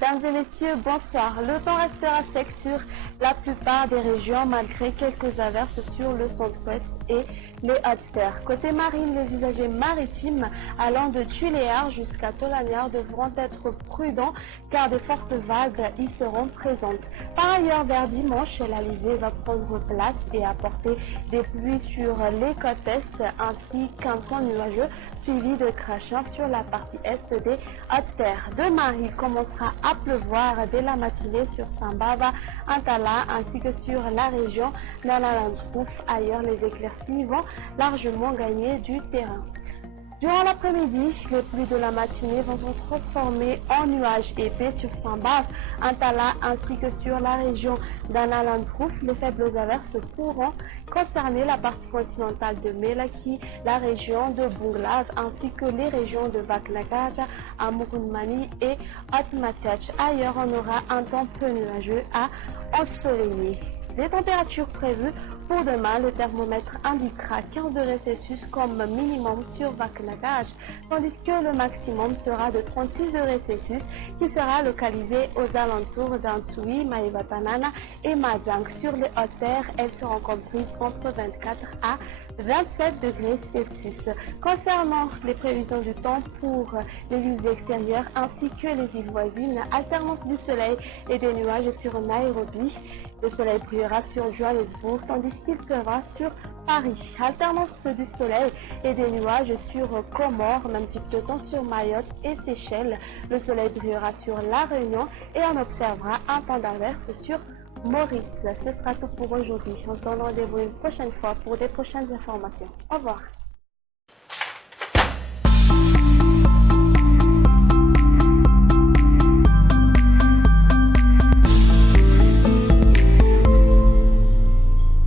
Mesdames et messieurs, bonsoir. Le temps restera sec sur la plupart des régions malgré quelques averses sur le centre-ouest et les Hautes-Terres. Côté marine, les usagers maritimes allant de Tuléar jusqu'à Tolaniar devront être prudents car de fortes vagues y seront présentes. Par ailleurs, vers dimanche, l'Alizé va prendre place et apporter des pluies sur les côtes est ainsi qu'un temps nuageux suivi de crachats sur la partie est des Hautes-Terres. Demain, il commencera à pleuvoir dès la matinée sur Sambava, Antala ainsi que sur la région d'Analandsrouf. Ailleurs, les éclaircies vont largement gagner du terrain. Durant l'après-midi, les pluies de la matinée vont se transformer en nuages épais sur Sambava, Antala ainsi que sur la région d'Analandsrouf. Les faibles averses pourront concerner la partie continentale de Melaki, la région de Bunglav ainsi que les régions de Vaklagaja, Amurunmani et Atmatiach. Ailleurs, on aura un temps peu nuageux à ensoleillé. Les températures prévues pour demain, le thermomètre indiquera 15 degrés Celsius comme minimum sur Vaklagaja, tandis que le maximum sera de 36 degrés Celsius qui sera localisé aux alentours d'Antsui, Maïvatanana et Madzang. Sur les Hautes-Terres, elles seront comprises entre 24 à 27 degrés Celsius. Concernant les prévisions du temps pour les villes extérieures ainsi que les îles voisines, alternance du soleil et des nuages sur Nairobi. Le soleil brillera sur Johannesburg tandis qu'il pleuvra sur Paris. Alternance du soleil et des nuages sur Comores, même type de temps sur Mayotte et Seychelles. Le soleil brillera sur La Réunion et on observera un temps d'averse sur Maurice. Ce sera tout pour aujourd'hui. On se donne rendez-vous une prochaine fois pour des prochaines informations. Au revoir.